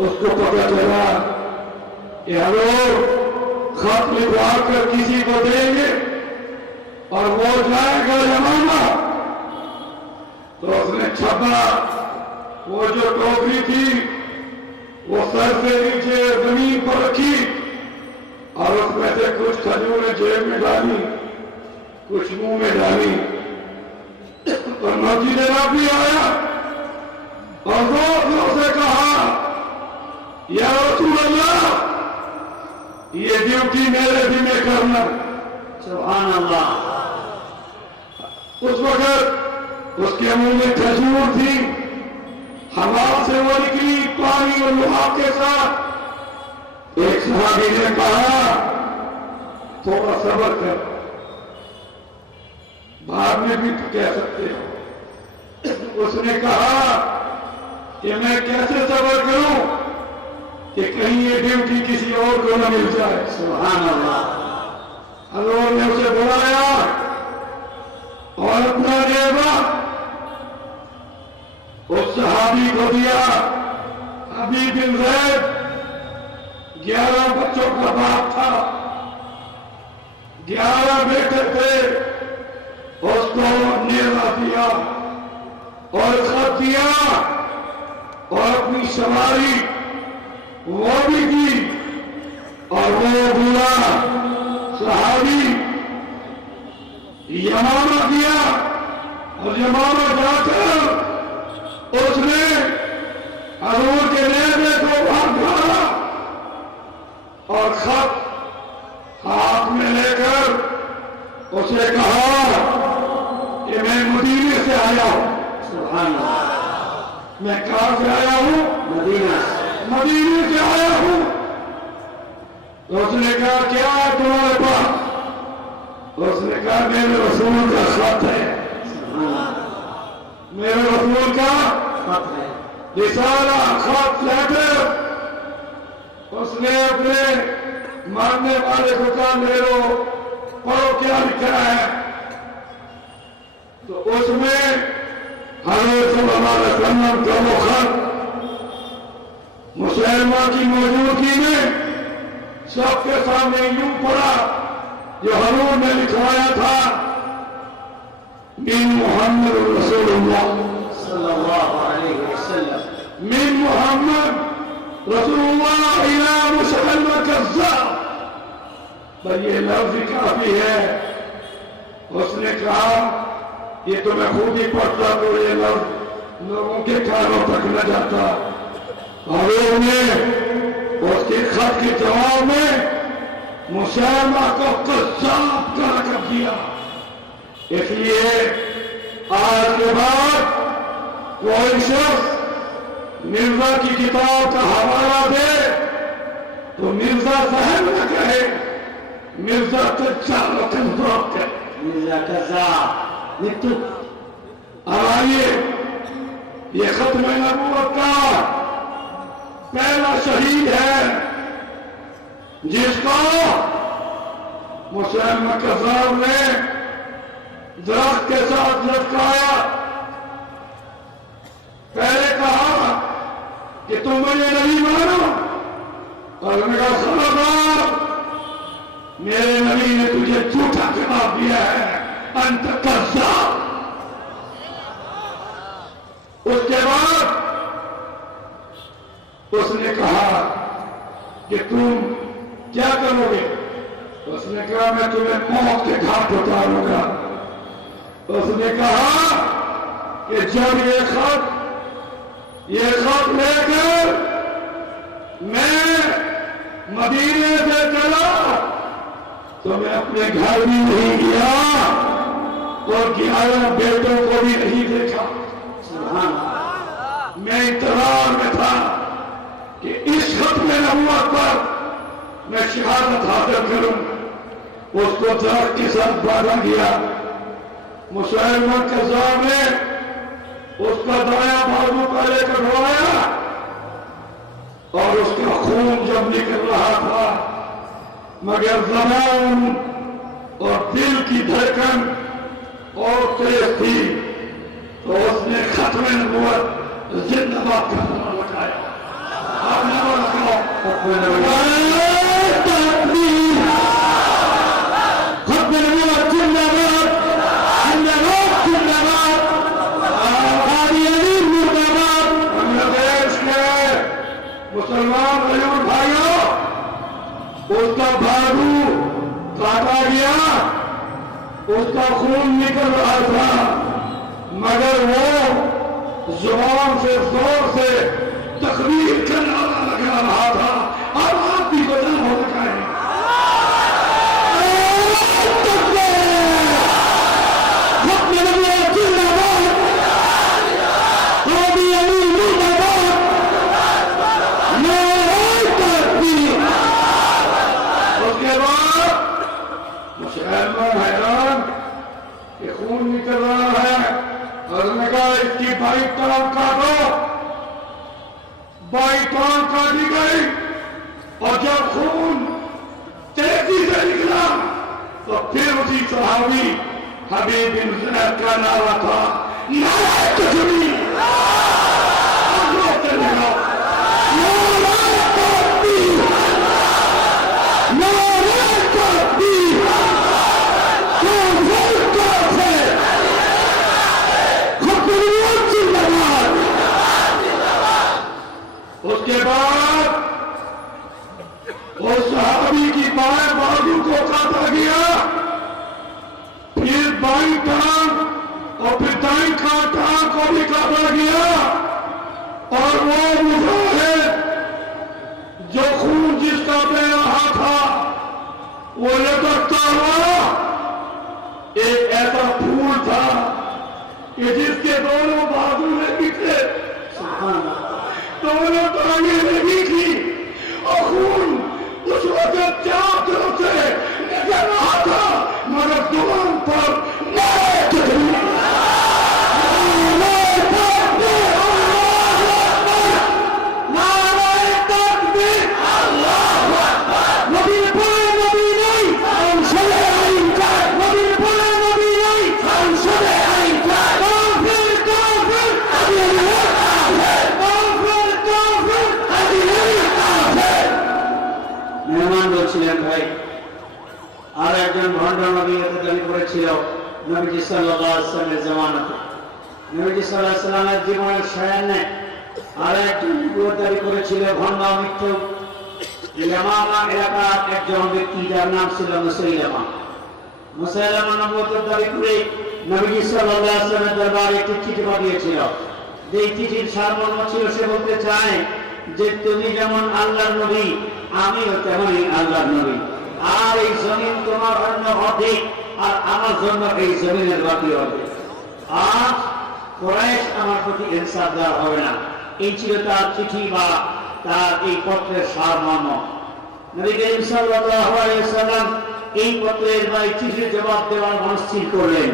उसको पता चला कि हजूर खत लिखवा कर किसी को देंगे और वो जाएगा यमामा। तो उसने छपा, वो जो टोकरी थी वो सर से नीचे जमीन पर रखी और उसमें से कुछ खजूरें जेब में डाली, कुछ मुंह में डाली। तो मस्जिद नबी आया और जोर से कहा, या रसूल अल्लाह, ये ड्यूटी मेरे भी में करना। सुभान अल्लाह। उस वक्त उसके मुंह में खजूर थी, हवा से वो निकली पानी और लुहाब के साथ। एक सहाबी ने कहा, थोड़ा सब्र कर, बाद में भी तो कह सकते हो। उसने कहा कि मैं कैसे सब्र करूं कि कहीं ये ड्यूटी किसी और को न मिल जाए। सुभान अल्लाह। हजूर ने उसे बुलाया और अपना जेबा उस सहाबी को दिया। हबीब बिन ज़ैद 11 बच्चों का बाप था, 11 बेटे थे। उसको नेवा दिया और खत दिया और अपनी सवारी वो भी दी और वो बुला सहाबी यमामा दिया और यमामा जाकर उसने हजूर के नेज़े को भाग मारा और खत हाथ में लेकर उसे कहा कि मैं मदीने से आया हूं। सुभान अल्लाह। मैं कहां से आया हूं? मदीना। मदीने से आया हूं। तो उसने कहा, क्या है तुम्हारे पास? तो उसने कहा, मेरे रसूल का खत है। मेरे रसूल का खत है। रिसाला, खत, लेटर। उसने अपने मानने वाले को कहा, मेरे पढ़ो क्या लिखा है। तो उसमें हज़रत सल्लल्लाहु अलैहि वसल्लम का वो खत मुसलमा की मौजूदगी में सबके सामने यूं पड़ा जो हजूर ने लिखवाया था, मिन मुहम्मद रसूलुल्लाह सल्लल्लाहु अलैहि वसल्लम, मिन मुहम्मद रसूलुल्लाह इला मुसलमा कज़्ज़ाब। भाई ये लफ्ज़ काफी है। उसने कहा, ये तो मैं खुद ही पढ़ता तो ये लफ्ज़ लोगों के कानों तक न जाता। हजूर ने उसके खत के जवाब में मुसलमा को कज़्ज़ाब का लक़ब दिया। इसलिए आज के बाद कोई शख्स मिर्जा की किताब का हवाला दे तो मिर्जा साहब न कहे, मिर्जा कज़्ज़ाब कहे। मिर्जा कज़्ज़ाब नित्तु। अब आइए, ये खत्म नबूवत का पहला शहीद है जिसको मुसलमा कज़्ज़ाब ने दरख्त के साथ लटकाया। पहले कहा कि तुम मुझे नहीं मानो, और मैंने कहा खबरदार, मेरे नबी ने तुझे झूठा जवाब दिया है, अंत कज़्ज़ाब। उसके बाद उसने कहा कि तुम क्या करोगे? उसने कहा, मैं तुम्हें मौत के घाट उतारूंगा। उसने कहा कि जब ये खत लेकर मैं मदीने से चला तो मैं अपने घर भी नहीं गया और 11 बेटों को भी नहीं देखा। मैं इंतजार में था कि इस खत्म नबूवत पर मैं शहादत हासिल करूं। उसको दरख्त के साथ बांधा गया। मुसलमा कज़्ज़ाब ने उसका दायां बाजू पहले कटवाया और उसका खून जब निकल रहा था, मगर ज़बान और दिल की धड़कन और तेज थी, तो उसने खत्म नबूवत जिंदाबाद का नारा लगाया। बांग्लादेश के मुसलमान भाइयों भाइयों, उसका भालू काटा गया, उसका खून निकल रहा था, मगर वो जुबान से जोर से तकबीर का नारा लगा रहा था। अब आप भी बदल हो रखा है। उसके बाद मुसलमान हैरान कि खून निकल रहा है और उसने कहा इसकी बाई टांग काटो। बाई टांग काटी गई और जब खून तेजी से निकला तो फिर उसी सहाबी हबीब बिन ज़ैद का नारा था, नारे तकबीर। और लोग चले गए, नारे तकबीर, नारे तकबीर। उसके बाद उस सहाबी की बाएं बाजू को काटा गया, फिर बाईं टांग और फिर दाईं टांग को भी काटा गया और वो मुजाहिद जो खून जिसका बह रहा था वो लटकता हुआ एक ऐसा फूल था कि जिसके दोनों बाजू में बिखरे, दोनों टांगें लगी थी और खून उस वक्त चारों तरफ से निकल रहा था, मगर जुबान पर नारे तकबीर, नारे तकबीर, नारे तकबीर, अल्लाहु अकबर। नबी बोले नबी नहीं, हम सुने आइन का। नबी बोले नबी नहीं, हम सुने आइन का। काफिर काफिर, अभी नहीं काफिर, काफिर काफिर, अभी नहीं काफिर। মেহমান বলছিলেন ভাই, আর একজন ভণ্ড নবী হতে দাবি করেছিল নবীজি সাল্লাল্লাহু আলাইহি ওয়াসাল্লামের জামানাতে। নবীজি সাল্লাল্লাহু আলাইহি ওয়াসাল্লামের জীবনের সায়ান্নে আর একজন নবুয়ত দাবি করেছিল ভণ্ড মিথ্যুক ইয়ামামা এলাকার একজন ব্যক্তি, যার নাম ছিল মুসাইলামা। মুসাইলামা নবুয়তের দাবি করে নবীজি সাল্লাল্লাহু আলাইহি ওয়াসাল্লামের দরবারে একটি চিঠি পাঠিয়েছিল। যে চিঠির সারমর্ম ছিল, সে বলতে চায় যে তুমি যেমন আল্লাহর নবী, আমিও তেমনই আল্লাহর নবী, আর এই জমিন তোমার জন্য অধিক আর আমার জন্য এই জমিনের বাকি হবে। আজ কুরাইশ আমার প্রতি ইনসাফ দেওয়া হবে না। এই ছিল তার চিঠি বা তার এই পত্রের সারমর্ম। নবী করিম সাল্লাল্লাহু আলাইহি ওয়াসাল্লাম এই পত্রের বা এই চিঠির জবাব দেওয়ার মনস্থির করলেন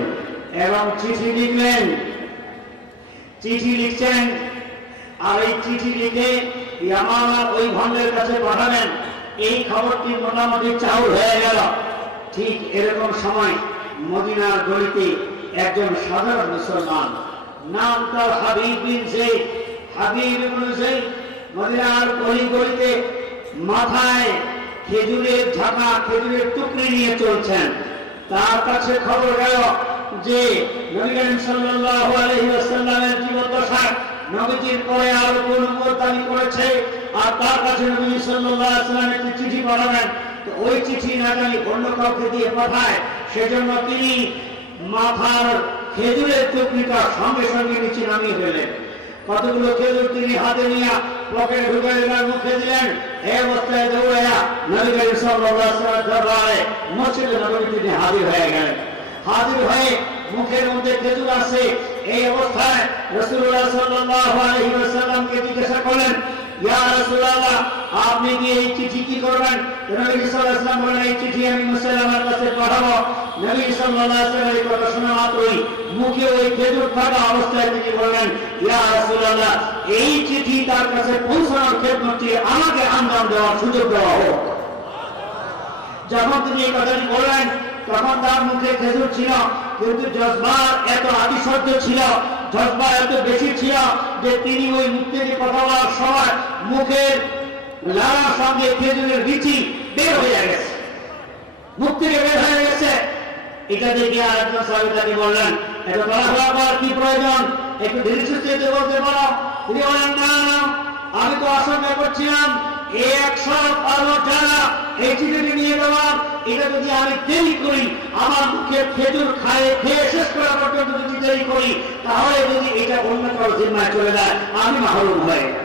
এবং চিঠি লিখলেন। চিঠি লিখছেন আর এই চিঠি লিখে ইয়ামামা ওই ভণ্ডের কাছে পাঠালেন। এই খবরটি মোটামুটি চাউর হয়ে গেল। ঠিক এরকম সময় মদিনার গলিতে একজন সাধারণ মুসলমান, নাম তার হাবিব বিন যায়েদ, হাবিব ইবনে যায়েদ, মদিনার গলিতে মাথায় খেজুরের ঝাঁকা, খেজুরের টুকরি নিয়ে চলছেন। তার কাছে খবর গেল যে নবী করিম সাল্লাল্লাহু আলাইহি ওয়াসাল্লামের জীবদ্দশায় নবীজির পরে আরো কোন নবুয়ত দাবি করেছে, আর তার কাছে নবী সাল্লাল্লাহু আলাইহি ওয়াসাল্লাম একটি চিঠি পাঠাবেন। তো ওই চিঠি না জানি অন্য কাউকে দিয়ে পাঠায়, সেজন্য তিনি মাথার খেজুরের টুকরিটা সঙ্গে সঙ্গে নিচে নামিয়ে ফেলেন। কতগুলো খেজুর তিনি হাতে নিয়ে পকেটে ঢুকে দিলেন, মুখে দিলেন। এই অবস্থায় দৌড়ে নবী করিম সাল্লাল্লাহু আলাইহি ওয়াসাল্লামের দরবারে মসজিদে নববী তিনি হাজির হয়ে গেলেন। হাজির হয়ে মুখের মধ্যে খেজুর আছে। এই অবস্থায় রাসূলুল্লাহ সাল্লাল্লাহু আলাইহি ওয়াসাল্লামকে জিজ্ঞাসা করলেন, ইয়া রাসূলুল্লাহ, আপনি কি এই চিঠি কি করবেন? নবী সাল্লাল্লাহু আলাইহি ওয়াসাল্লাম বললেন, এই চিঠি আমি মুসাইলামার কাছে পাঠাবো। নবী সাল্লাল্লাহু আলাইহি ওয়াসাল্লাম এই কথা শোনা মাত্রই মুখে ওই খেজুর থাকা অবস্থায় তিনি বললেন, ইয়া রাসূলুল্লাহ, এই চিঠি তার কাছে পৌঁছানোর খেদমতটি আমাকে আঞ্জাম দেওয়ার সুযোগ দেওয়া হোক। যখন তিনি এই কথাটি বললেন, তখন তার মুখে খেজুর ছিল, কিন্তু জজবার এত আতিশয্য ছিল, জজবা এত বেশি ছিল যে তিনি ওই মুখ থেকে কথা বলার সময় মুখের লালার সঙ্গে খেজুরের বিচি বের হয়ে গেছে, মুখ থেকে বের হয়ে গেছে। এটা দেখে আর একজন সাহাবী তাকে বললেন, এত তাড়াহুড়া করার কি প্রয়োজন, একটু ধীরে সুস্থে বলতে পারো। তিনি বলেন, না না, আমি তো আশঙ্কা করছিলাম এই 100 পালক যারা এই চিঠিটি নিয়ে দেওয়ার, এটা যদি আমি দেরি করি, আমার মুখে খেজুর খেয়ে শেষ করা পর্যন্ত যদি দেরি করি, তাহলে যদি এটা অন্য কারো জিম্মায় চলে যায়, আমি মাহরুম হয়ে যাব।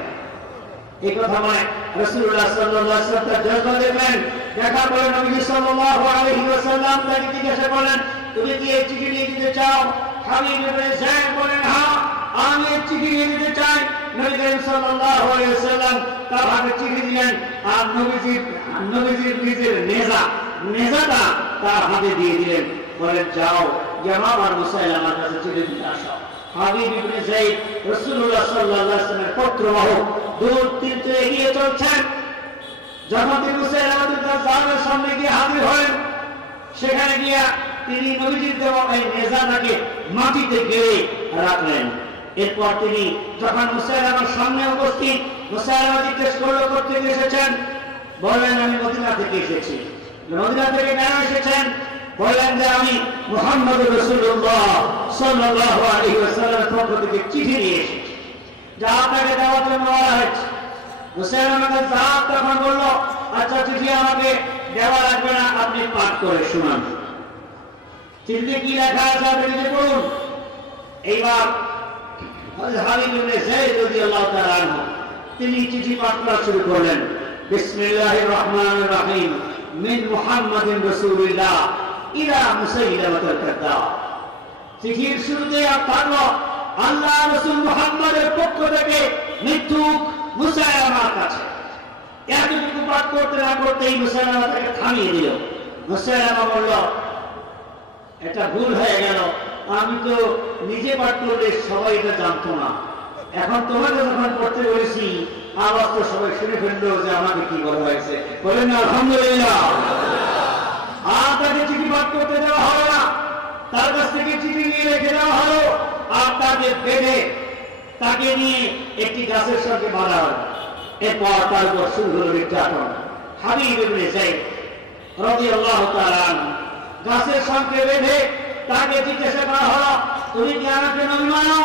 এই কথা বলে রাসূলুল্লাহ সাল্লাল্লাহু আলাইহি ওয়াসাল্লাম তার জজবা দেখলেন, দেখার পরে নবী সাল্লাল্লাহু আলাইহি ওয়াসাল্লাম তাকে জিজ্ঞাসা করলেন, তুমি কি এই চিঠি নিয়ে দিতে চাও? হাবিব ইবনে যায়েদ বলেন, হ্যাঁ, আমি এই চিঠি নিয়ে দিতে চাই। নবী করিম সাল্লাল্লাহু আলাইহি ওয়াসাল্লাম তার হাতে চিঠি দিলেন, আর নবীজির নিজের নেজাটা তার হাতে দিয়ে দিলেন। বলেন, যাও ইয়ামাম আর মুসাইলামার কাছে চিঠি দিয়ে আসো। হাবিব ইবনে যায়েদ রাসূলুল্লাহ সাল্লাল্লাহু আলাইহি ওয়াসাল্লামের পত্রবাহক দূর তীরে এগিয়ে চলছেন। যখন তিনি মুসাইলামার কাছে সামনে গিয়ে হাজির হলেন, সেখানে গিয়া তিনি নবীজির দেওয়া এই নেজাটাকে মাটিতে গেড়ে রাখলেন। এরপর তিনি যখন মুসাইলামার সামনে উপস্থিত, মুসাইলামা জিজ্ঞেস করলো, কোথা থেকে এসেছেন? বললেন, আমি মদিনা থেকে এসেছি। মদিনা থেকে কেন এসেছেন? বললেন যে আমি মুহাম্মদ রাসূলুল্লাহ সাল্লাল্লাহু আলাইহি ওয়াসাল্লামের পক্ষ থেকে চিঠি নিয়ে এসেছি, যা আপনাকে দেওয়ার জন্য বলা হয়েছে। মুসাইলামা তখন বলল, আচ্ছা, চিঠি আমাকে দেওয়া লাগবে না, আপনি পাঠ করে শুনান। চিঠিতে কি লেখা আছে আপনি নিজে পড়ুন। এইবার হাবিব ইবনে যায়েদ রাদিয়াল্লাহু তাআলা আনহু তিনি চিঠি পাঠ করা শুরু করলেন। বিসমিল্লাহির রহমানির রহিম, মিন মুহাম্মাদিন রাসূলিল্লাহ ইলা মুসাইলামাতুল কাযযাব। চিঠির শুরুতে থাকলো আল্লাহ রাসূল মুহাম্মাদের পক্ষ থেকে মিথ্যুক মুসাইলামার কাছে। এতটুকু পাঠ করতে না করতেই মুসাইলামা তাকে থামিয়ে দিল। মুসাইলামা বলল, এটা ভুল হয়ে গেল, আমি তো নিজে পাঠ করলে সবাই এটা জানতো না, এখন তোমাকে যখন পড়তে বলেছি আবার তো সবাই শুনে ফেললো যে আমাকে কি বলা হয়েছে। বলেন আলহামদুলিল্লাহ। আর তাকে চিঠি পাঠ করতে দেওয়া হলো না, তার কাছ থেকে চিঠি নিয়ে রেখে দেওয়া হলো, আর তাকে বেঁধে তাকে নিয়ে একটি গাছের সঙ্গে বাঁধা হলো। এরপর তার উপর শুরু হলো নির্যাতন। হাবিব ইবনে যায়েদ রাদিয়াল্লাহু তাআলা আনহু গাছের সঙ্গে বেঁধে তাকে জিজ্ঞাসা করা হলো, তুমি কি আমাকে নবী মানো?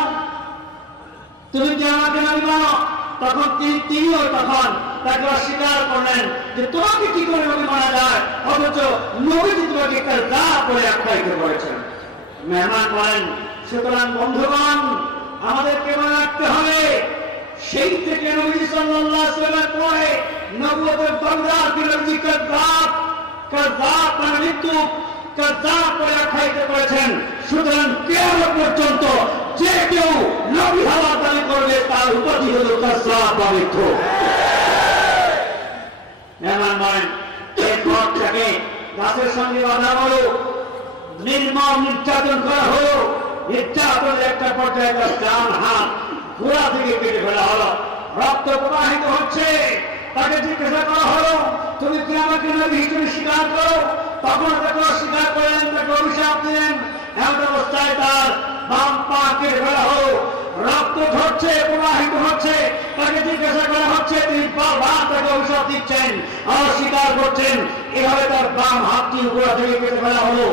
তুমি কি আমাকে নবী মানো? তখন তিনিও তখন তাকে অস্বীকার করলেন যে তোমাকে কি করে নবী মানা যায়, অথচ নবীজি তোমাকে কাযযাব বলে আখ্যায়িত করেছেন। মেহমান বলেন, সুতরাং বন্ধুগণ, আমাদেরকে মনে রাখতে হবে, সেই থেকে নবী সাল্লাল্লাহু আলাইহি ওয়াসাল্লামের পরে নবুয়তের বান্দার বিরোধী কাযযাব মানে মৃত্যুক কাযযাব বলে আখ্যায়িত করেছেন। সুতরাং কিয়ামত পর্যন্ত যে কেউ নবী হওয়ার দাবি করবে তার উপাধি হলো কাযযাব বা মিথ্যুক। মেহমান বলেন, এরপর তাকে গাছের সঙ্গে বাঁধা হলো, নির্মম নির্যাতন করা হলো। নির্যাতনের একটা পর্যায়ে তার ডান হাত গোড়া থেকে কেটে ফেলা হলো, রক্ত প্রবাহিত হচ্ছে। তাকে জিজ্ঞাসা করা হলো, তুমি কি আমাকে নবী হিসেবে স্বীকার করো? তখন তাকে অস্বীকার করেন, তাকে অভিশাপ দিলেন। এমন অবস্থায় তার বাম পা কেটে ফেলা হলো, রক্ত ঝরছে, প্রবাহিত হচ্ছে। তাকে জিজ্ঞাসা করা হচ্ছে, তিনি বারবার তাকে অভিশাপ দিচ্ছেন, অস্বীকার করছেন। এভাবে তার বাম হাতটি গোড়া থেকে কেটে ফেলা হলো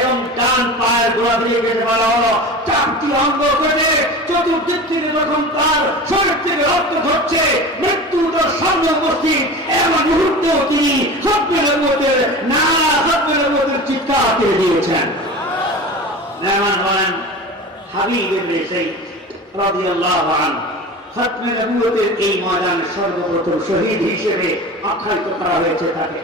এবং ডান পায়ের গোড়া থেকে কেটে ফেলা হলো। চারটি অঙ্গ কেটে চতুর্দিক থেকে যখন তার শরীর থেকে রক্ত ঝরছে, মৃত্যু তার সামনে উপস্থিত, এমন মুহূর্তেও তিনি সত্যের মধ্যে চিৎকার করে দিয়েছেন। মেহমান বলেন, হাবিব ইবনে যায়েদ রাদিয়াল্লাহু আনহু খাতমে নবুয়তের এই ময়দানে সর্বপ্রথম শহীদ হিসেবে আখ্যায়িত করা হয়েছে তাকে।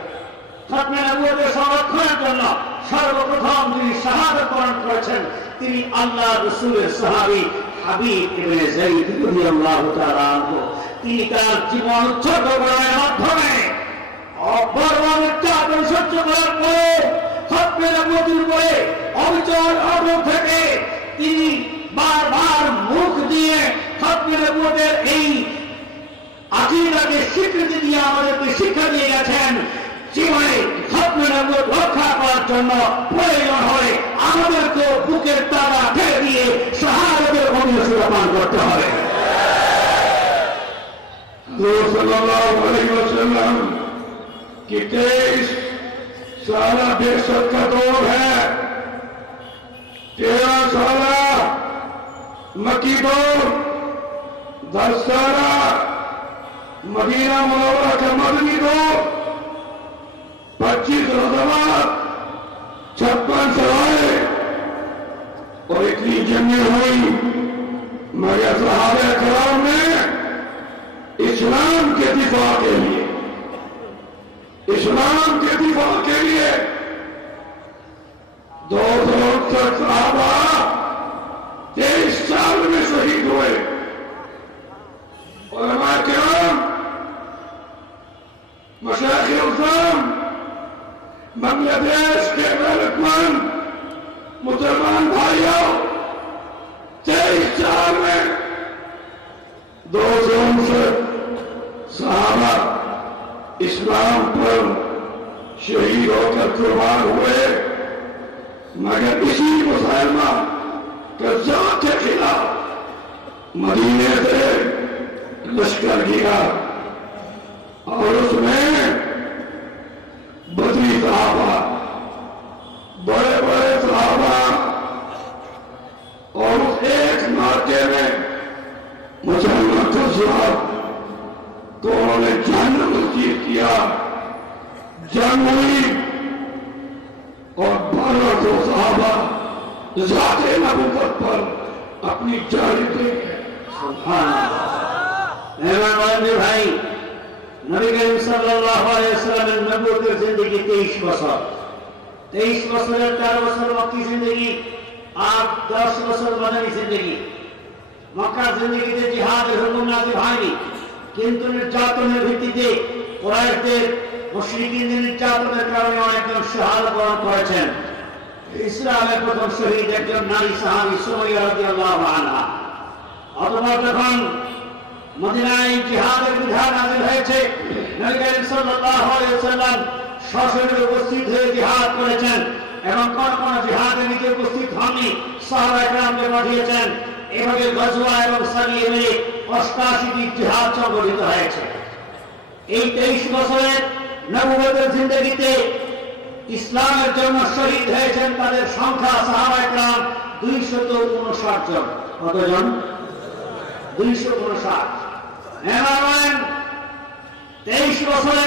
খাতমে নবুয়তের সংরক্ষণের জন্য সর্বপ্রথম যিনি শাহাদাত বরণ করেছেন তিনি আল্লাহ রাসূলের সাহাবী হাবিব ইবনে যায়েদ রাদিয়াল্লাহু তাআলা আনহু। তিনি তার জীবন উৎসর্গ করার মাধ্যমে বর্বর নির্যাতন সহ্য করার পর খাতমে নবুয়তের উপরে অবিচল অটল থেকে তিনি বারবার মুখ দিয়ে খাতমে নবুয়তের এই আকীদাকে স্বীকৃতি দিয়ে আমাদেরকে শিক্ষা দিয়ে গেছেন। জীবনে খাতমে নবুয়ত রক্ষা করার জন্য প্রয়োজন হয় আমাদেরকে বুকের তালা ঠেলে দিয়ে শাহাদাতের অগ্নিশূল পান করতে হবে। हुजूर सल्लल्लाहु अलैहि वसल्लम की 23 साला बेशत का दौर है। 13 साला मक्की दौर, 10 साला मदीना मुनव्वरा का मदनी दौर, 25 गज़वात, 56 सराए और इतनी जंगें हुई, मगर सहाबा कराम ने इस्लाम के दिफा के लिए, इस्लाम के दिफा के लिए 268 सहाबा 23 साल में शहीद हुए। उलमा किराम, मशाइख इस्लाम, बांग्लादेश के गैरतमंद मुसलमान भाइयों, 23 साल में 259 सहाबा इस्लाम पर शहीद होकर कुर्बान हुए। मगर इसी मुसलमा कज़्ज़ाब के खिलाफ मदीने से लश्कर गिरा और उसमें बदरी सहाबा, बड़े बड़े सहाबा, और उस एक मार्के में मुसलमान कज़्ज़ाब तो उन्होंने जहन्नम नसीब किया। जंग हुई और 1200 सहाबा ज़ाते नबुव्वत पर अपनी जान दे गए। सुभान अल्लाह। मेहमान भाई, नबी करीम सल्लल्लाहु अलैहि वसल्लम नबुव्वतेर जिंदगी 23 বছর, 23 বছরের 4 বছর মক্কি जिंदगी আর 10 বছর মাদানী जिंदगी। মক্কা জিন্দেগিতে জিহাদের হুকুম নাযিল হয়নি, কিন্তু নির্যাতনের ভিত্তিতে কুরাইশদের মুশরিকিনদের নির্যাতনের কারণে অনেকজন শাহাদাত বরণ করেছেন। ইসলামের প্রথম শহীদ একজন নারী সাহাবী সুমাইয়া রাদিয়াল্লাহু আনহা। অতঃপর যখন মদিনায় জিহাদের বিধান নাযিল হয়েছে, নবী করিম সাল্লাল্লাহু আলাইহি ওয়াসাল্লাম সশরীরে উপস্থিত হয়ে জিহাদ করেছেন এবং কোন কোন জিহাদে নিজে উপস্থিত হননি, সাহাবায়ে কেরামকে পাঠিয়েছেন। এভাবে গজওয়া এবং সারিয়ে মিলে 88টি জিহাদ সংগঠিত হয়েছে। এই 23 বছরের নবুয়তের জিন্দেগিতে ইসলামের জন্য শহীদ হয়েছেন তাদের সংখ্যা সাহাবায়ে কেরাম 259 জন। কতজন? 259। মেহমান, 23 বছরে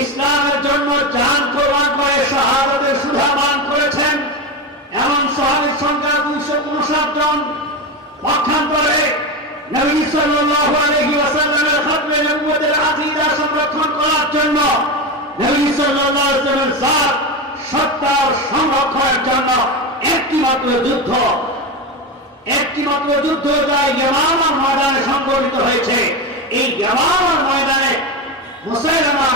ইসলামের জন্য জান কোরবান করে শাহাদাতের সুধা পান করেছেন এমন সাহাবীর সংখ্যা 259 জন। পক্ষান্তরে নবী সাল্লাল্লাহু আলাইহি ওয়াসাল্লামের খাতমে নবুয়তের আকীদা সংরক্ষণ করার জন্য, নবী সাল্লাল্লাহু আলাইহি ওয়াসাল্লামের জাত সত্তার সংরক্ষণের জন্য একটি মাত্র যুদ্ধ যা ইয়ামামার ময়দানে সংঘটিত হয়েছে। এই ইয়ামামার ময়দানে মুসাইলামার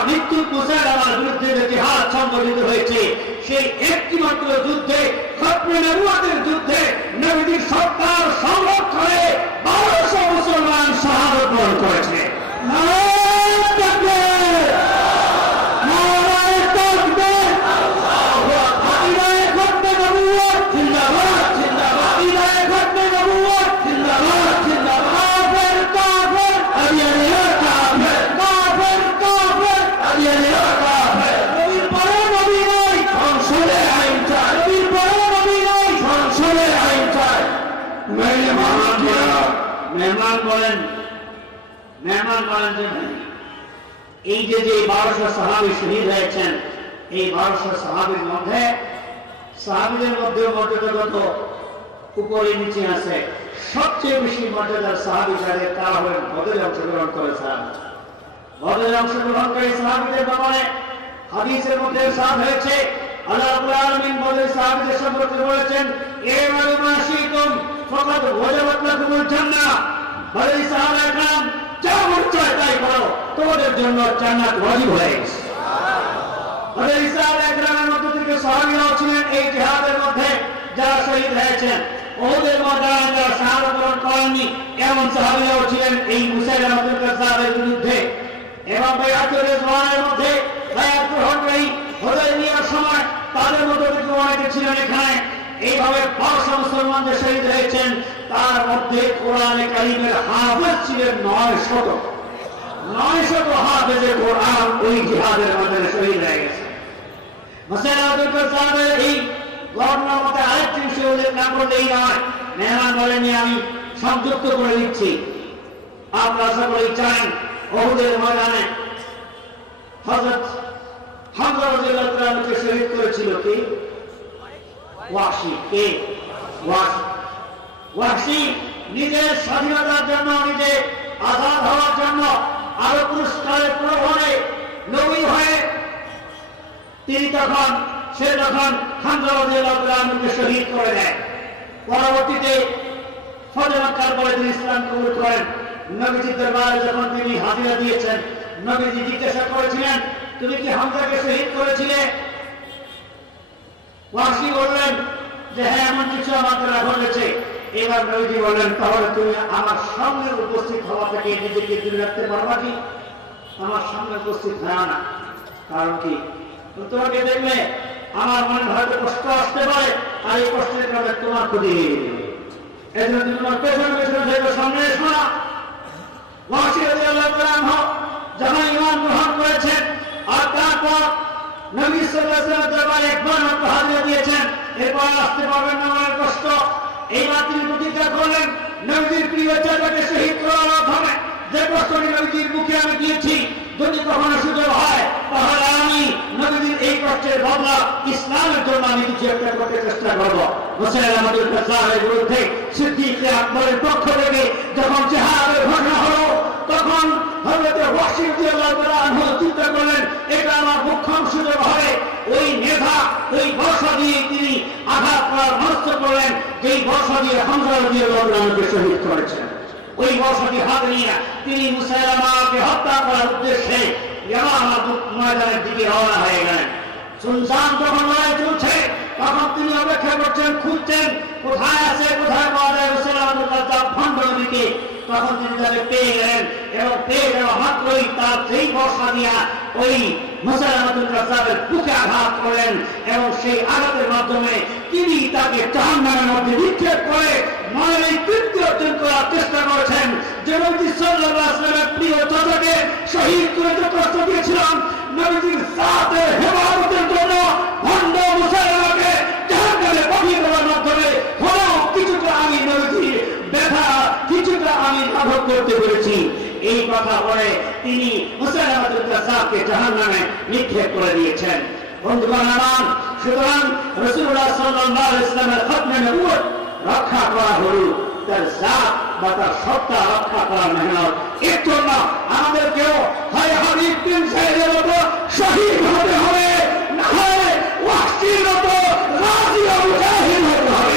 বিরুদ্ধে যে জিহাদ সংঘটিত হয়েছে, সেই একটি মাত্র যুদ্ধে খাতমে নবুয়তের যুদ্ধে নবীর সত্তার সংরক্ষণে 1200 মুসলমান শাহাদাত বরণ করেছে। নারায়ে তাকবীর, নারায়ে তাকবীর, আল্লাহু আকবার। ইলায়ে খাতমে নবুয়ত জিন্দাবাদ, জিন্দাবাদ। ইলায়ে খাতমে নবুয়ত জিন্দাবাদ, জিন্দাবাদ। কাফের কাফের আলিয়া কাফের, কাফের কাফের আলিয়া কাফের। নবীর পরে নবী নাই, সংসদে আইন চাই। নবীর পরে নবী নাই, সংসদে আইন চাই। মেহমান বলেন যে এই যে 1200 সাহাবী শহীদ হয়েছেন, এই 1200 সাহাবীর মধ্যে সাহাবীদের মধ্যে মর্যাদাগত উপরে নিচে আছে। সবচেয়ে বেশি মর্যাদার সাহাবী যাদের তারা হলেন বদরে অংশগ্রহণ করে সাহাবী। বদরে অংশগ্রহণকারী সাহাবীদের ব্যাপারে হাদিসের মধ্যে ইরশাদ হয়েছে, আল্লাহ রাব্বুল আলামিন বদরের সাহাবীদের সম্পর্কে বলেছেন, ইমানু মা শিতুম ফাকাদ ওয়াজাবাত লাকুমুল জান্নাহ। বদরের সাহাবায়ে কেরাম যা মন চায় তাই করো, তোমাদের জন্য জান্নাত ওয়াজিব হয়ে গেছে। বদরের সাহাবায়ে কেরামের মধ্য থেকে সাহাবীরাও ছিলেন এই জিহাদের মধ্যে যারা শহীদ হয়েছেন। ওদের ময়দানে যারা শাহাদাত বরণ করেননি এমন সাহাবীরাও ছিলেন এই মুসাইলামাতুল কাযযাবের বিরুদ্ধে। এবং বাইআতুর রিজওয়ানের মধ্যে বায়াত গ্রহণকারী হুদায়বিয়ার সময় তাদের মধ্যে থেকে অনেকে ছিলেন এখানে। এইভাবে 1200 মুসলমান যে শহীদ হয়েছেন তার মধ্যে কোরআনে কারীমের হাফেজ ছিলেন 900। 900 হাফেজে কোরআন ওই জিহাদের মধ্যে শহীদ হয়ে গেছে। মুসাইলামাতুল কাজ্জাবের এই ঘটনার মধ্যে আরেকটি বিষয় উল্লেখ না করলেই নয়। মেহমান বলেনি আমি সংযুক্ত করে দিচ্ছি। আপনারা সকলেই জানেন উহুদের ময়দানে হযরত হামজা রাদিয়াল্লাহু তাআলাকে শহীদ করেছিল কি? ওয়াহশী। কে? ওয়াহশী নিজের স্বাধীনতার জন্য, নিজে আজাদ হওয়ার জন্য আরো পুরস্কারের প্রলোভনে নবী হয়ে সে তখন হামজা রাদিয়াল্লাহু তাআলাকে শহীদ করে দেয়। পরবর্তীতে ফতহ মক্কার পরে তিনি ইসলাম কবুল করেন। নবীজির দরবারে যখন তিনি হাজিরা দিয়েছেন, নবীজি জিজ্ঞাসা করেছিলেন তুমি কি হামজাকে শহীদ করেছিলে? ওয়াহশী বললেন যে হ্যাঁ, এমন কিছু আমার দ্বারা ঘটেছে। এবার নবীজি বললেন তাহলে তুমি আমার সামনে উপস্থিত হওয়া থেকে নিজেকে দূরে রাখতে পারবা কি? আমার সামনে উপস্থিত হয় না। কারণ কি? তোমাকে দেখলে আমার মনে হয়তো কষ্ট আসতে পারে, আর এই কষ্টের কারণে তোমার ক্ষতি হয়ে যাবে। এই জন্য তুমি তোমার পেছনে থেকে সামনে এসো না। ওয়াহশী রাদিয়াল্লাহু তাআলা আনহু যখন ঈমান গ্রহণ করেছেন আর তারপর নবী সাল্লাল্লাহু আলাইহি ওয়াসাল্লাম দরবারে একবার মাত্র হাজিরা দিয়েছেন, এরপর আসতে পারবেন না, আমার কষ্ট। এইবার তিনি প্রতিজ্ঞা করলেন নবীর প্রিয় চাচাকে শহীদ করার মাধ্যমে যে কষ্টটি নবীর মুখে আমি দিয়েছি, যদি কখনো সুযোগ হয় তাহলে আমি নবীর এই কষ্টের বদলা ইসলামের জন্য আমি কিছু একটা করতে চেষ্টা করব। মুসাইলামাতুল কাজ্জাবের বিরুদ্ধে সিদ্দিক আকবরের পক্ষ থেকে যখন জিহাদের ঘোষণা হলো, তখন হযরত ওয়াহশী রাদিয়াল্লাহু তাআলা আনহু চিন্তা করলেন এটা আমার মুখ্যম সুযোগ হবে। ওই মেধা, ওই বর্ষা দিয়ে তিনি আঘাত করার মনস্থ করলেন, যেই বর্ষা দিয়ে হামজা রাদিয়াল্লাহু তাআলাকে শহীদ করেছেন। ওই বর্ষাটি হাতে নিয়ে তিনি মুসাইলামাকে হত্যা করার উদ্দেশ্যে ইয়ামামা ময়দানের দিকে রওনা হয়ে গেলেন। শুনশান যখন লড়াই চলছে, তখন তিনি অপেক্ষা করছেন, খুঁজছেন কোথায় আছে, কোথায় পাওয়া যায় মুসাইলামাতুল কাজ্জাব ভণ্ড নবীকে। তখন তিনি তাকে পেয়ে গেলেন এবং পেয়ে যাওয়া মাত্রই তার সেই বর্ষা দিয়া ওই মুসাইলামাতুল কাজ্জাবের বুকে আঘাত করলেন এবং সেই আঘাতের মাধ্যমে তিনি তাকে জাহান্নামের মধ্যে নিক্ষেপ করে মনের তৃপ্তি অর্জন করার চেষ্টা করেছেন। যে নবী সাল্লাল্লাহু আলাইহি ওয়াসাল্লামের প্রিয় চাচাকে শহীদ করে যে কষ্ট দিয়েছিলাম, নবীজির জাতের হেফাজতের জন্য ভণ্ড মুসাইলামাকে জাহান্নামে পাঠিয়ে দেওয়ার মাধ্যমে হলো কিছুটা আমি নবীজির ব্যথা কিছুটা আমি লাঘব করতে পেরেছি। এই কথা বলে তিনি মুসাইলামাতুল কাজ্জাবকে জাহান্নামে নিক্ষেপ করে দিয়েছেন। বন্ধুগণ আমার, সুতরাং রাসূলুল্লাহ সাল্লাল্লাহু আলাইহি ওয়াসাল্লামের খতমে নবুয়ত রক্ষা করা হলো তার জাত বা তার সত্তা রক্ষা করার মেহনত। এর জন্য আমাদেরকেও হয় হাবিব বিন যায়েদের মতো শহীদ হতে হবে, না হয় ওয়াহশীর মতো গাজী ও মুজাহিদ হতে হবে।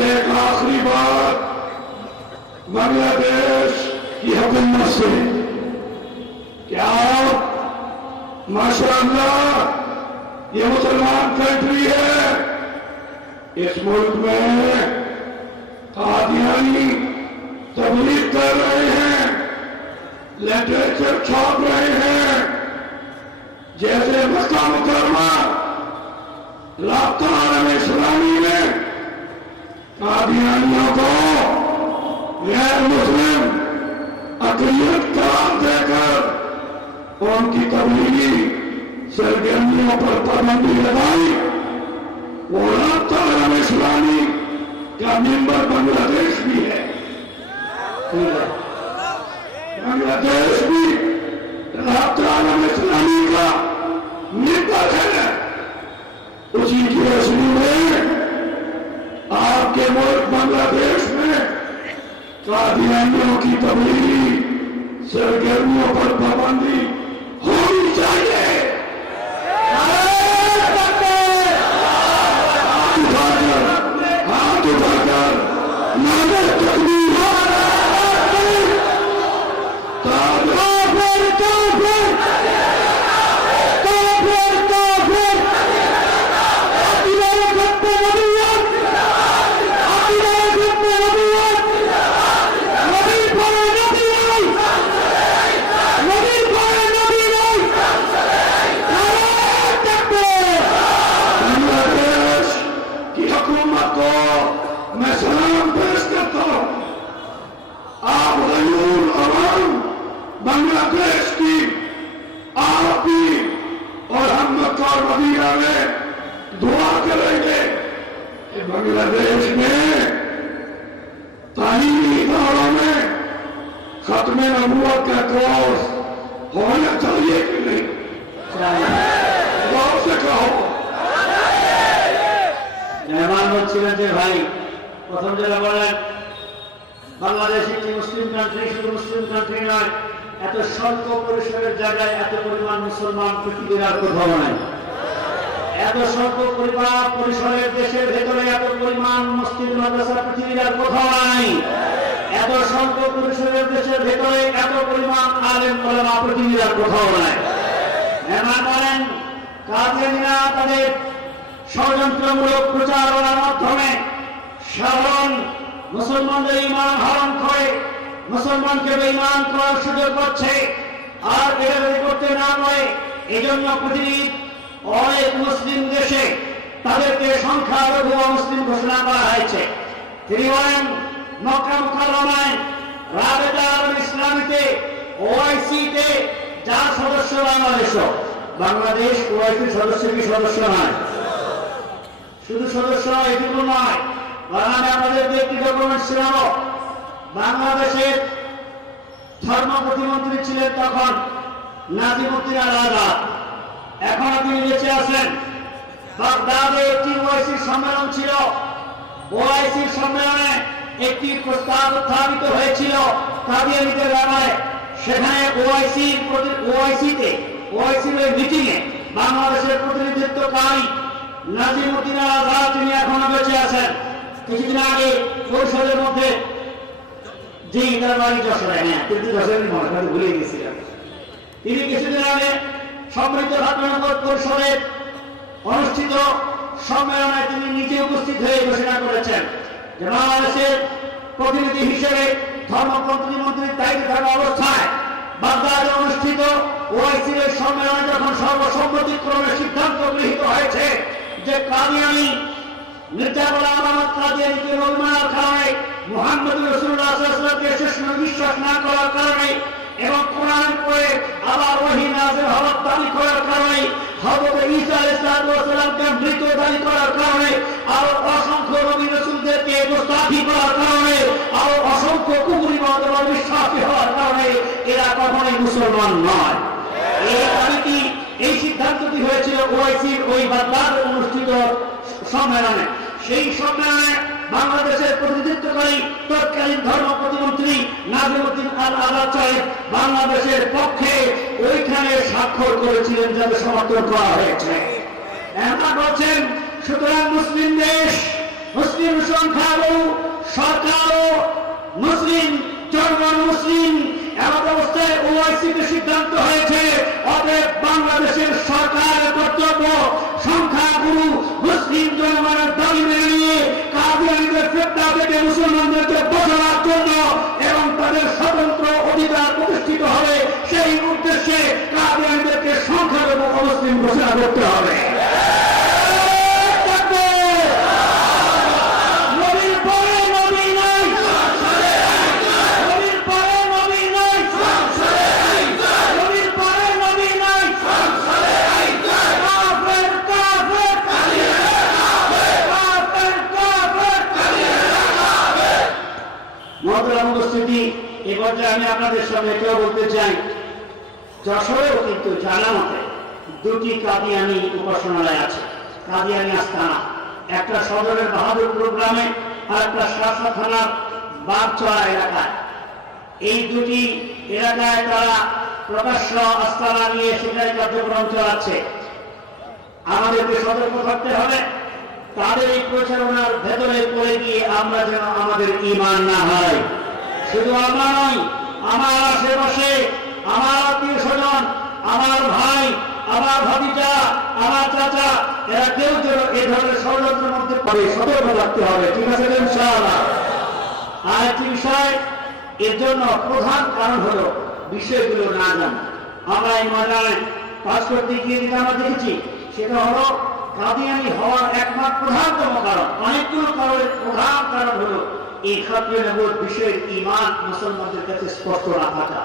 एक आखिरी बात बांग्लादेश की हुकूमत से, क्या माशाअल्लाह ये मुसलमान कंट्री है, इस मुल्क में कादियानी तबलीग कर रहे हैं, लिटरेचर छाप रहे हैं, जैसे मक्का मुकर्रमा राब्ता आलम इस्लामी में कादियानियों को गैर मुस्लिम अक़लियत करार देकर उनकी तबलीगी सरगर्मियों पर पाबंदी लगाई। वो राब्ता आलम इस्लामी का मेंबर बांग्लादेश भी है, बांग्लादेश भी राब्ता आलम इस्लामी का मेंबर है। उसी की रस्मी में आपके मुल्क बांग्लादेश में कादियानियों की तबलीगी सरगर्मियों पर पाबंदी होनी चाहिए। हाथ उठाकर नारे तकबीर, काफिर काफिर काफिर काफिर हुकूमत को मैं सलाम पेश करता हूं। आप गयूर अवाम बांग्लादेश की आप भी और हम मक्का और मदीना में दुआ करेंगे कि बांग्लादेश में तालीमी इदारों में खत्मे नबूवत का कोर्स होना चाहिए कि नहीं? गौर से कहो। মেহমান বলছিলেন যে ভাই প্রথম যেটা বলেন বাংলাদেশ একটি মুসলিম কান্ট্রি, শুধু মুসলিম কান্ট্রি নয়, এত স্বল্প পরিসরের জায়গায় এত পরিমাণ মুসলমান পৃথিবীর আর কোথাও নাই। এত স্বল্প পরিসরের দেশের ভেতরে এত পরিমাণ মসজিদ মাদ্রাসা পৃথিবীর আর কোথাও নাই। এত স্বল্প পরিসরের দেশের ভেতরে এত পরিমাণ আলেম ওলামা পৃথিবীর আর কোথাও নাই। মেহমান বলেন কাদিয়ানীরা তাদের ষড়যন্ত্রমূলক প্রচারণার মাধ্যমে সাধারণ মুসলমানদের ঈমান হরণ করে মুসলমানকে বেঈমান করার সুযোগ পাচ্ছে। আর এটা যদি করতে না পারে, এই জন্য পৃথিবীর অনেক মুসলিম দেশে তাদেরকে সংখ্যালঘু মুসলিম ঘোষণা করা হয়েছে। তিনি বলেন মক্কা মুকাররমায় রাবেতা আল ইসলামীতে ওআইসিতে যার সদস্য বাংলাদেশ ওআইসির সদস্য কি সদস্য নয়? শুধু সদস্য এটুকু নয়, বরং আমাদের একটি ডকুমেন্ট ছিল। বাংলাদেশের ধর্ম প্রতিমন্ত্রী ছিলেন তখন নাজিমুদ্দিন আল আজাদ, এখনো তিনি বেঁচে আছেন। বাগদাদে একটি ওআইসির সম্মেলন ছিল। ওআইসির সম্মেলনে একটি প্রস্তাব উত্থাপিত হয়েছিল কাদিয়ানীদের ব্যাপারে। সেখানে ওআইসির মিটিংয়ে বাংলাদেশের প্রতিনিধিত্বকারী নাজিমুদ্দিন আল আজাদ তিনি এখনো বেঁচে আছেন। কিছুদিন আগে পরিষদের মধ্যে জি তার বাড়ি যশোরে, হ্যাঁ কিন্তু যশোরের মনে ভুলে গেছিলাম। তিনি কিছুদিন আগে সমৃদ্ধ ঘটনাগত পরিষদের অনুষ্ঠিত সম্মেলনে তিনি নিজে উপস্থিত হয়ে ঘোষণা করেছেন যে বাংলাদেশের প্রতিনিধি হিসেবে ধর্ম প্রতিমন্ত্রীর দায়িত্বে থাকা অবস্থায় বাগদাদে অনুষ্ঠিত ওআইসির সম্মেলনে যখন সর্বসম্মতিক্রমে সিদ্ধান্ত গৃহীত হয়েছে যে কাদিয়ানী মির্জা গোলাম আহমদ কাদিয়ানীকে অবমাননার কারণে মুহাম্মদ রাসূলুল্লাহ সাল্লাল্লাহু আলাইহি ওয়াসাল্লামকে শেষ বিশ্বাস না করার কারণে এবং কোরআন পড়ে আবার ওহী নাযিল হওয়ার দাবি করার কারণে হযরত ঈসা আলাইহিস সালামকে মৃত দাবি করার কারণে আর অসংখ্য নবী রাসূলদেরকে মুস্তাফি করার কারণে আর অসংখ্য কুফরি মতবাদ বিশ্বাসী হওয়ার কারণে এরা কখনোই মুসলমান নয়। এই দাবিটি এই সিদ্ধান্তটি হয়েছিল ওআইসির ওই বাগদাদে অনুষ্ঠিত সম্মেলনে। সেই সম্মেলনে বাংলাদেশের প্রতিনিধিত্বকারী তৎকালীন ধর্ম প্রতিমন্ত্রী নাজিমুদ্দিন আল আজাদ সাহেব বাংলাদেশের পক্ষে ওইখানে স্বাক্ষর করেছিলেন, যাতে সমর্থন করা হয়েছে। এখন বলছেন সুতরাং মুসলিম দেশ, মুসলিম সংখ্যালঘু সরকারও মুসলিম, জনগণ মুসলিম, এমন অবস্থায় ওআইসিতে সিদ্ধান্ত হয়েছে অতএব বাংলাদেশের সরকারের কর্তব্য সংখ্যাগুরু মুসলিম জনগণের দাবি মেনে নিয়ে কাদিয়ানীদের ফিতনা থেকে মুসলমানদেরকে বাঁচানোর জন্য এবং তাদের স্বতন্ত্র অধিকার প্রতিষ্ঠিত হবে সেই উদ্দেশ্যে কাদিয়ানীদেরকে সংখ্যালঘু অমুসলিম ঘোষণা করতে হবে। এ পর্যায়ে আমি আপনাদের সামনে কেউ বলতে চাই, যশোরেও কিন্তু জানা মতে দুটি কাদিয়ানী উপাসনালয় আছে, কাদিয়ানী আস্তানা। একটা সদরের বাহাদুরপুর গ্রামে আর একটা শাসা থানার বাগচড়া এলাকায়। এই দুটি এলাকায় তারা প্রকাশ্য আস্তানা নিয়ে সেখানে কার্যক্রম চালাচ্ছে। আমাদেরকে সতর্ক থাকতে হবে তাদের এই প্রচারণার ভেতরে পড়ে গিয়ে আমরা যেন আমাদের ঈমান না হয়। শুধু আমরা নয়, আমার আশেপাশে আমার আত্মীয় স্বজন, আমার ভাই, আমার ভাতিজা, আমার চাচা, এরা কেউ যেন এই ধরনের ষড়যন্ত্রের মধ্যে পড়ে সতর্ক থাকতে হবে। ঠিক আছে ইনশাআল্লাহ। আর একটি বিষয়, এর জন্য প্রধান কারণ হলো বিষয়গুলো না জানা। আমরা এই ময়দানে কাজ করতে গিয়ে যেটা আমরা দেখেছি সেটা হলো কাদিয়ানী হওয়ার একমাত্র প্রধানতম কারণ। অনেক হলো এই খাতরে নবুয়ত বিষয়ের ঈমান মুসলমানদের কাছে স্পষ্ট না থাকা,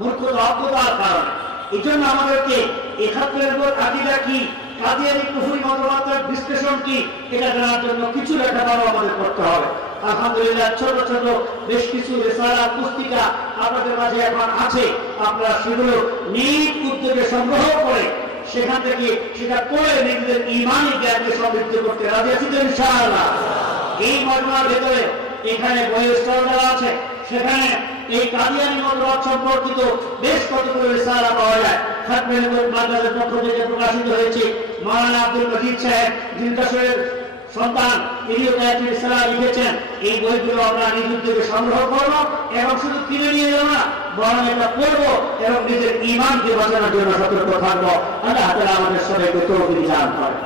মূর্খতা অজ্ঞতার কারণে। এই জন্য আমাদেরকে এই খাতরে নবুয়ত আকীদা কি, কাদিয়ানী কুফরি মতবাদের বিশ্লেষণ কি, এটা জানার জন্য কিছু লেখাপড়া আমাদের করতে হবে। আলহামদুলিল্লাহ ছোট ছোট বেশ কিছু রিসালা পুস্তিকা আপনাদের মাঝে এখন আছে, আপনারা সেগুলো নিজ উদ্যোগে সংগ্রহ করে সেখান থেকে সেটা পড়ে নিজেদের ঈমানি জ্ঞানকে সমৃদ্ধ করতে রাজি আছি তো ইনশাআল্লাহ। এই মজমার ভেতরে এখানে বইয়ের স্টল দেওয়া আছে, সেখানে এই কাদিয়ানী মতবাদ সম্পর্কিত বেশ কতগুলো রিসালা পাওয়া যায়। খাতমে নবুয়ত মাদ্রাসার পক্ষ থেকে প্রকাশিত হয়েছে। মাওলানা আব্দুল মজিদ সাহেব জিন্দাসের সন্তান, তিনিও কয়েকটি রিসালা লিখেছেন। এই বইগুলো আমরা নিজ উদ্যোগে সংগ্রহ করবো এবং শুধু কিনে নিয়ে যাবো না, বরং এটা পড়বো এবং নিজের ঈমানকে বাঁচানোর জন্য সতর্ক থাকবো। আল্লাহ তাআলা আমাদের সবাইকে তৌফিক দান করেন।